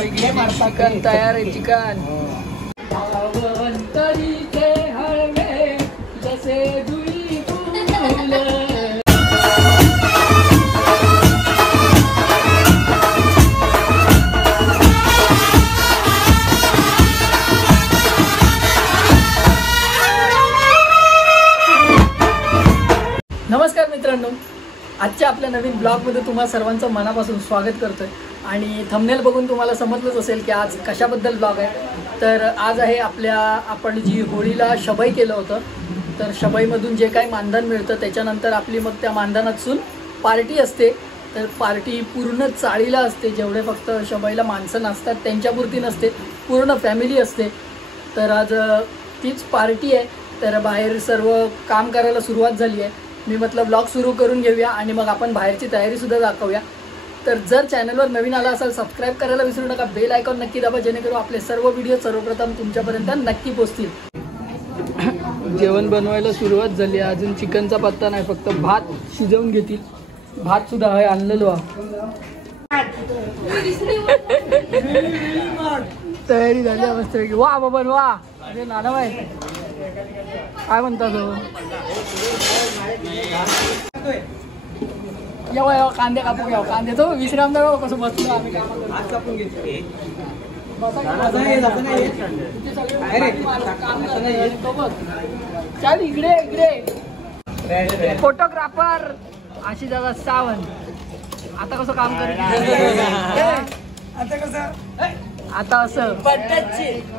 Chicken तयार आहे chicken. वंतरीचे हळवे जसे जुई फुल. नमस्कार मित्रांनो, आजच्या आपल्या नवीन ब्लॉगमध्ये तुम्हा सर्वांचं मनापासून स्वागत करतोय. आणि थंबनेल बघून तुम्हाला समजलंच असेल की आज कशाबद्दल ब्लॉग आहे. तर आज आहे आपण जी होळीला शबई केलं होतं, तर शबईमधून जे काही मानधन मिळतं त्याच्यानंतर आपली मग त्या मानधनातून पार्टी असते. तर पार्टी पूर्ण चाळीला असते, जेवढे फक्त शबईला माणसं नसतात त्यांच्यापुरती नसते, पूर्ण फॅमिली असते. तर आज तीच पार्टी आहे. तर बाहेर सर्व काम करायला सुरुवात झाली आहे. मी म्हटलं ब्लॉग सुरू करून घेऊया आणि मग आपण बाहेरची तयारीसुद्धा दाखवूया. तर जर चॅनलवर नवीन आला असाल सबस्क्राईब करायला विसरू नका, बेल आयकॉन नक्की दाबा, जेणेकरून आपले सर्व व्हिडिओ सर्वप्रथम तुमच्यापर्यंत नक्की पोहोचतील. जेवण बनवायला सुरुवात झाली. अजून चिकनचा पत्ता नाही, फक्त भात शिजवून घेतील. भात सुद्धा आहे आणलेलो. तयारी झाली मस्त. वा बाबा वा. अरे नाना बाय काय म्हणता तो. येवा कांदे कापून घ्या. कांदे तो विश्राम द्या. कसं बसलो आम्ही चल इकडे इकडे. फोटोग्राफर अशी दादा सावंत. आता कसं काम करत. आता असं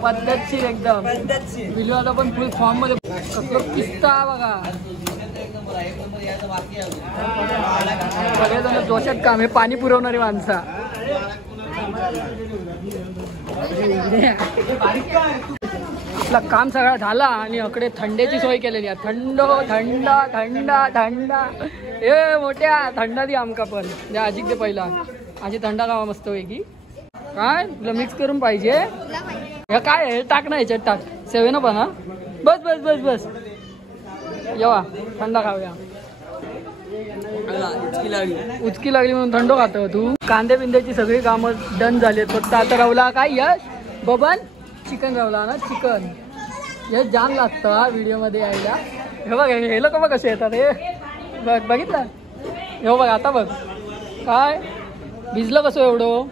पद्धतशीर एकदम. विलू आता पण फुल फॉर्म मध्ये कसलं पिस्ता बघा. सगळेजण जोशात काम आहे. पाणी पुरवणारी माणसा. आपला काम सगळं झाला आणि इकडे थंडेची सोय केलेली आहे. थंड थंड थंड थंड. ए मोठ्या थंडा दी आमका पण द्या. आजी ते पहिला आजी थंडा खावा मस्त पैकी. काय तुला मिक्स करून पाहिजे. हे काय आहे टाक ना, ह्याच्यात टाक. 7 अप ना. बस बस बस बस. येवा थंडा खाऊया. उचकी लागली म्हणून थंड खातो तू. कांदे बिंद्याची सगळी कामं डन झाली. फक्त आता रावला काय यश बबन चिकन रावला ना. चिकन यश जाम लागतं हा व्हिडिओमध्ये यायला. हे बघ हे लोक बघ कसे येतात. हे बघ बघितलं. हे बघ आता बघ काय भिजलं कसं एवढं.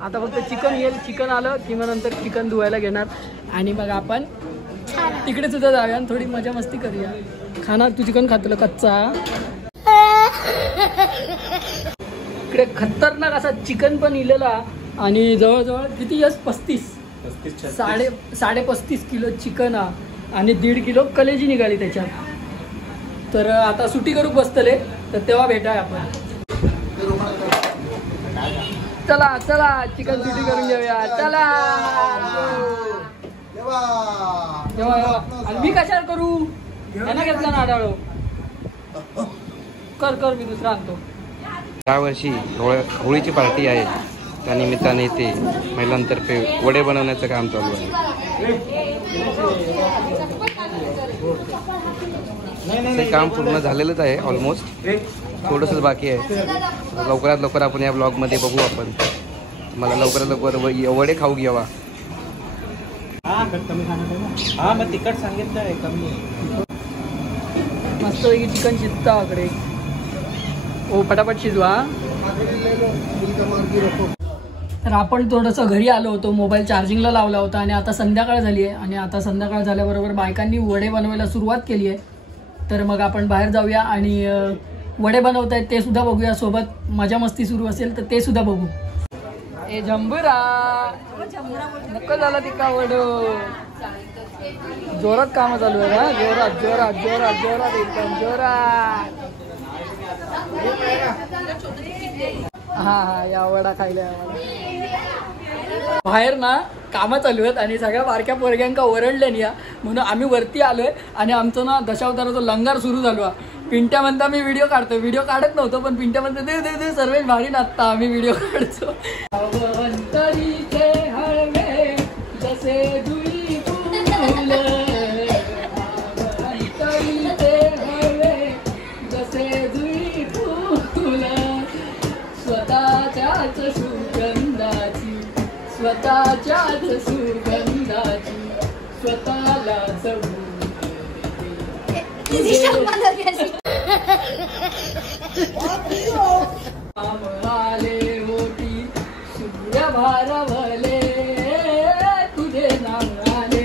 आता फक्त चिकन येईल. चिकन आलं की मग नंतर चिकन धुवायला घेणार आणि मग आपण तिकडे सुद्धा जाऊया आणि थोडी मजा मस्ती करूया. खाणार तू चिकन खातलं कच्चा. इकडे खतरनाक असा चिकन पण इलेला आणि जवळजवळ किती यस 35 35 किलो चिकन आणि 1.5 किलो कलेजी निघाली त्याच्यात. तर आता सुटी करू बसतले तर तेव्हा भेटाय आपण. चला चला चिकन सुटी करून घेऊया. चला आणि मी कशाला करू. त्यांना घेतला ना आढाळो. कर कर मी दुसरा आणतो. यावर्षी होळीची पार्टी आहे, त्यानिमित्ताने ते महिलांतर्फे वडे बनवण्याचं काम चालू आहे. ते काम पूर्ण झालेलंच आहे ऑलमोस्ट. थोडंसंच बाकी आहे. लवकरात लवकर आपण या ब्लॉगमध्ये बघू. आपण मला लवकरात लवकर वडे खाऊ घ्यावा. हा मग तिखट सांगितलं आहे कमी. मस्त पैकी चिकन शिजता इकडे. ओ पटापट शिजवा. तर आपण थोडंसं घरी आलो होतो. मोबाईल चार्जिंगला लावला होता आणि आता संध्याकाळ झाली आहे. आणि आता संध्याकाळ झाल्याबरोबर बायकांनी वडे बनवायला सुरुवात केली आहे. तर मग आपण बाहेर जाऊया आणि वडे बनवत आहेत ते सुद्धा बघूया. सोबत मजा मस्ती सुरू असेल तर ते सुद्धा बघू. ए झंबुरा नको झाला तिका वडो. जोरात काम चालू आहे ना. जोरात जोरात जोरात जोरात एकदम जोरात. हा हा या वडा खायला. बाहेर ना कामं चालू आहेत आणि सगळ्या बारक्या पोरग्यांका ओरडले नाही म्हणून आम्ही वरती आलोय. आणि आमचं ना दशावताराचा लंगार सुरू झालो. पिंट्या म्हणता मी व्हिडिओ काढतो. व्हिडिओ काढत नव्हतो पण पिंट्या म्हणतो दे दे दे सर्वेच भारी नाचता आम्ही व्हिडिओ काढतो. हळवे जसे जुई फुल. हळवे जसे जुई फुल. स्वतःच्याच सुगंध स्वतःच्याच सुगंधाची स्वतःला जगू आले होती सूर्य भारवले तुझे नाम आले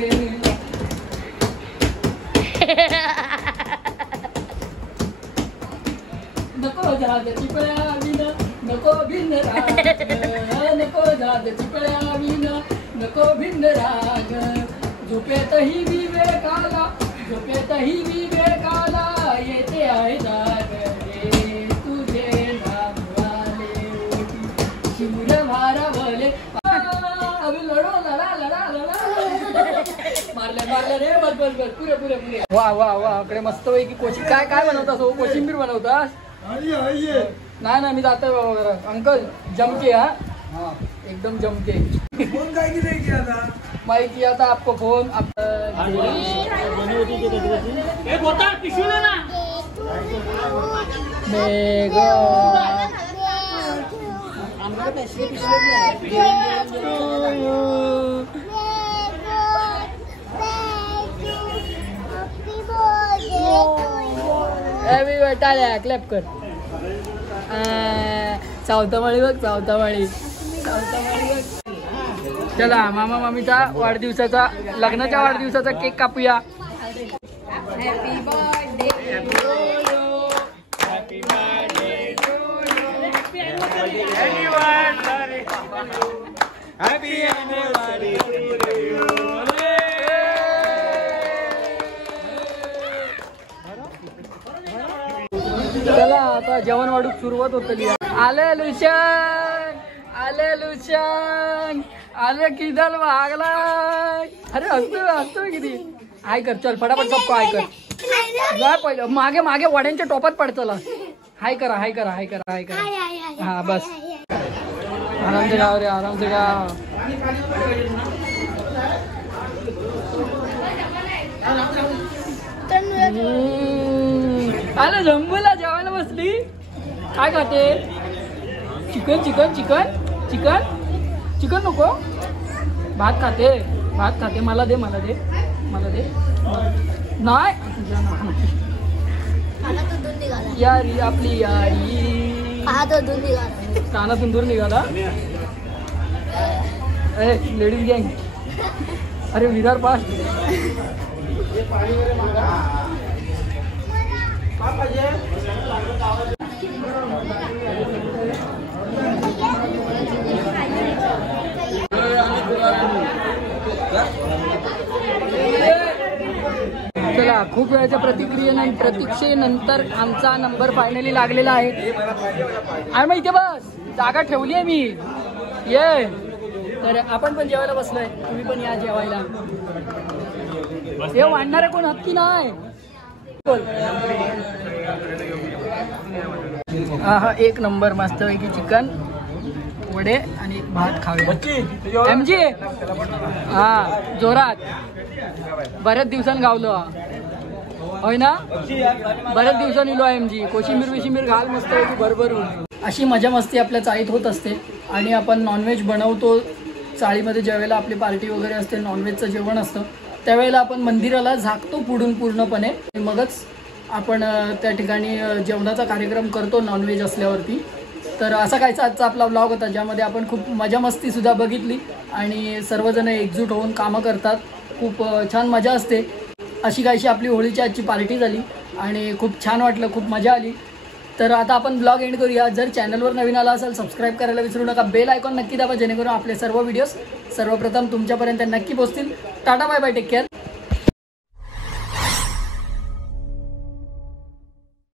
नको झाद चिपळ्या विना नको भिन्न राग नको झाद चिपळ्या विना नको भिन्न राग झोपेतही विवेकाला झोपेतही विवेकाला येते आहे जाग रे तुझे नाम आले होती सूर्य भारवले अभी लढो लढा लढा लढा मारले रे बस बस बस पुरे पुरे पुरे वा वा वा इकडे मस्त पैकी कोचिंग काय काय बनवतास हो कोशिंबीर बनवतास नाही मी जातोय बाबा जरा अंकल जमके हा एकदम जमके माहिती आता आपको फोन टाळ्या क्लॅप कर सावतामाळी बघ सावतामाळी बघ चला मामा मामीचा वाढदिवसाचा लग्नाच्या वाढदिवसाचा केक कापूया happy birthday happy birthday happy anniversary चला आता जेवण वाढूक सुरुवात होतली आले लुशन आले किदल भागला अरे हसतो किती हाय कर चल फटाफट सबको हाय कर जा पहिलं मागे मागे वड्यांच्या टोपात पड चला हाय करा हा बस आराम से गाव रे आराम से गाव आलं जम्बूला जेवायला बसली काय खाते chicken chicken chicken chicken chicken नको भात खाते मला दे नाही यारी आपली यारी कानातून दूर निघाला लेडीज गँग अरे विरार पास चला खूप वेळाच्या प्रतीक्षेनंतर आमचा नंबर फायनली लागलेला आहे आणि मग इथे बस जागा ठेवली आहे मी ये तर आपण पण जेवायला बसलोय तुम्ही पण या जेवायला हे वाढणार कोण हत्ती नाही हा एक नंबर मस्त पैकी चिकन वडे आणि भात खाऊया एमजी हा जोरात बऱ्याच दिवसांनी गावलो होय ना बऱ्याच दिवसांनी लो एमजी कोशिंबीर घाल मस्त पैकी भरभरून अशी मजा मस्ती आपल्या चाळीत होत असते आणि आपण नॉनव्हेज बनवतो चाळीमध्ये ज्यावेळेला आपली पार्टी वगैरे असते नॉनव्हेजचं जेवण असतं त्यावेळेला आपण मंदिराला झाकतो पुढून पूर्णपणे मगच आपण त्या ठिकाणी जेवणाचा कार्यक्रम करतो नॉनव्हेज असल्यावरती तर असा कायचा आजचा आपला व्लॉग होता ज्यामध्ये आपण खूप मजा मस्तीसुद्धा बघितली आणि सर्वजण एकजूट होऊन कामं करतात खूप छान मजा असते अशी काहीशी आपली होळीची आजची पार्टी झाली आणि खूप छान वाटलं खूप मजा आली तर आता आपण ब्लॉग एंड करूया जर चॅनलवर नवीन आला असेल सबस्क्राईब करायला विसरू नका बेल आयकॉन नक्की दाबा जेणेकरून आपले सर्व व्हिडिओज सर्वप्रथम तुमच्यापर्यंत नक्की पोहोचतील tata bye bye take care